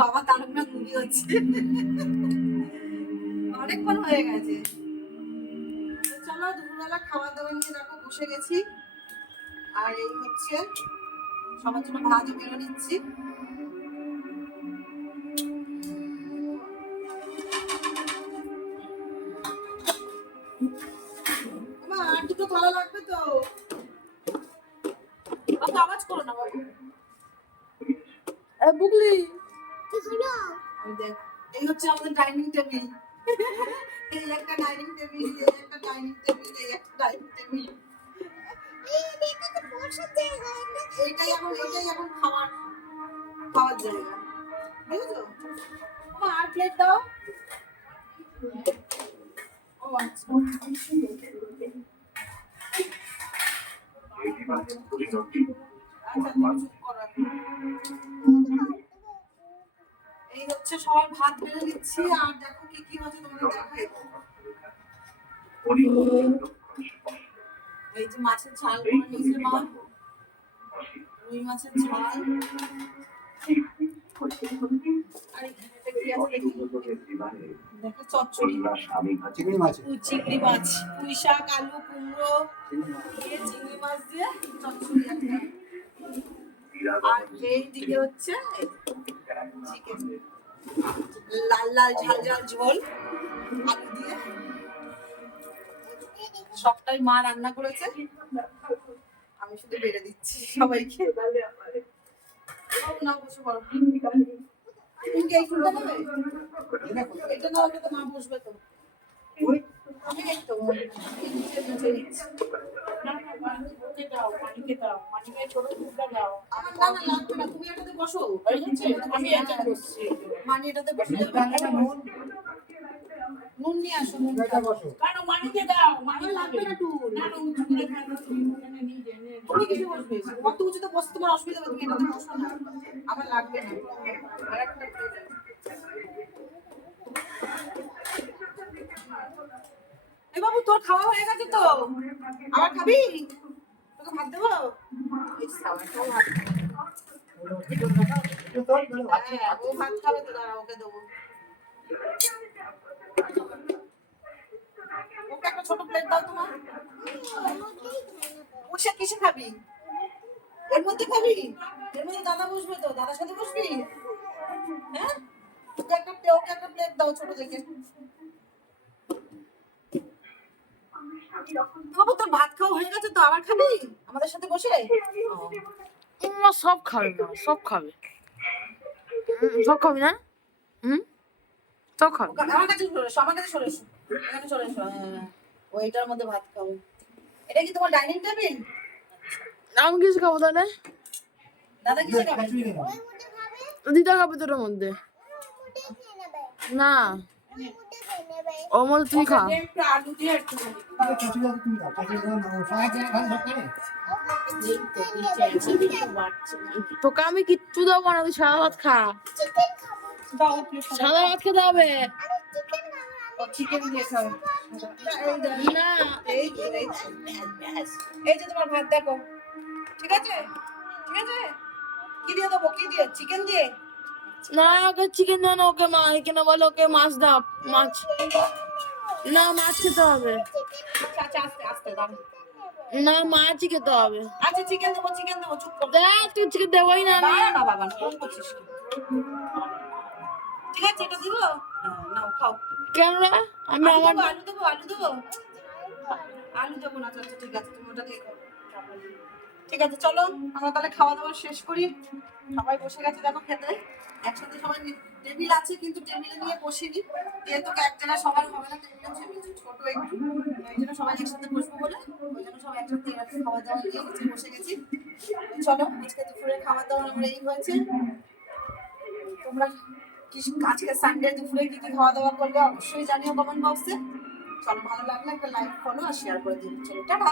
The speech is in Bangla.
বাবা তারকনা মুভি হচ্ছে, অনেকক্ষণ হয়ে গেছে। চলো দুপুরবেলা খাওয়া দাওয়া নিয়ে দেখো বসে গেছি। আর এই হচ্ছে সবার জন্য ভাজও বেরো নিচ্ছি। আর দুটো কলা লাগবে তো, আওয়াজ করো না বাবু। বুগলি এই হচ্ছে আমাদের ডাইনিং টেবিল। এই একটা ডাইনিং টেবিল, এই একটা ডাইনিং টেবিল, এই একটা ডাইনিং টেবিল। এটাই এখন খাওয়ার জায়গা, বুঝেছো? আর প্লেট দাও। ও আচ্ছা, এই হচ্ছে সবাই ভাত বেড়ে দিচ্ছি। আর দেখো কি কি হচ্ছে তোমাদের দেখাই। এই যে মাছের ঝাল করে নিয়েছে মা, রুই মাছের ঝাল। দেখো চচ্চড়ি, চিংড়ি মাছ, পুঁই শাক, আলু, কুমড়ো দিয়ে চিংড়ি মাছ দিয়ে চচ্চড়ি একটা। আর এইদিকে হচ্ছে চিকেন, লাল লাল ঝাল ঝাল ঝোল আলু দিয়ে। সবটাই মা রান্না করেছে, আমি শুধু বেড়ে দিচ্ছি সবাইকে। না বসে পড়ো, এই ফুলটা নেবে? এটা না হলে তো মা বসবে তো। আমি একটু তুমি এটাতে বসো, আমি এটা বসছি। মানে এটাতে বসে নুন নিয়ে আসো, কারণ মানিকে দাও, মানি লাগবে না টুল। তুমি কিছু বসবে, কত উঁচুতে বসতে তোমার অসুবিধা হবে, তুমি এটাতে বসো না, আমার লাগবে না। এ বাবু তোর খাওয়া হয়ে গেছে তো, আবার খাবি? তোকে ভাত দেবো? ও ভাত খাবে তো, দাঁড়া ওকে দেবো। ওকে একটা ছোট প্লেট দাও তোমার। বসে কিসে খাবি? এর মধ্যে খাবি? এর মধ্যে দাদা বসবে তো, দাদার সাথে বসবি? হ্যাঁ, ওকে একটা প্লেট দাও ছোট দেখে। বাবু তোর ভাত খাওয়া হয়ে গেছে তো, আবার খাবি আমাদের সাথে বসে? সব খাবে না, সব খাবে, সব খাবি না? সব খাবে। আমার কাছে সরে এসো, এখানে চলে এসো। ওইটার মধ্যে ভাত খাবো। এটা কি তোমার ডাইনিং টেবিল? আমি কিছু খাবো তাহলে। দাদা কিছু খাবে? দিদা খাবে তোর মধ্যে না, ওর মধ্যে তুই খা। তোকে আমি কিচ্ছু দেবো না, তুই সাদা ভাত খা। সাদা ভাত খেতে হবে না। এই যে তোমার ভাত দেখো, ঠিক আছে? ঠিক আছে, কি দিয়ে দেবো? কি দিয়ে? চিকেন দিয়ে? না, ওকে চিকেন দাও না, ওকে কেন বলো, ওকে মাছ দাও। মাছ না, মাছ খেতে হবে। আচ্ছা আস্তে আস্তে দাও না, মাছই খেতে হবে। আচ্ছা চিকেন দেবো, চুপ কর। দেখ তুই চিকেন দেবোই না। না বাবা, ফোন করছিস? ঠিক আছে, এটা দিব? নাও খাও। কেন না? আমি আলু দেবো না। আচ্ছা ঠিক আছে, তুমি ওটা দিয়ে খাও। ঠিক আছে, চলো আমরা তাহলে খাওয়া দাওয়া শেষ করি। সবাই বসে গেছে দেখো খেতে, একসাথে সবাই। টেবিল আছে কিন্তু টেবিলে নিয়ে বসিনি, যেহেতু এক জায়গায় সবার হবে না, টেবিল হচ্ছে ছোট একটু, এই জন্য সবাই একসাথে বসবো বলে ওই জন্য সবাই একসাথে খাওয়া দাওয়া নিয়ে নিচে বসে গেছি। চলো আজকে দুপুরে খাওয়া দাওয়া আমরা এই হয়েছে। তোমরা আজকে সানডে দুপুরে কি কি খাওয়া দাওয়া করবে অবশ্যই জানিও কমেন্ট বক্সে। চলো ভালো লাগলে একটা লাইক, ফলো আর শেয়ার করে দিও। চলো টাটা।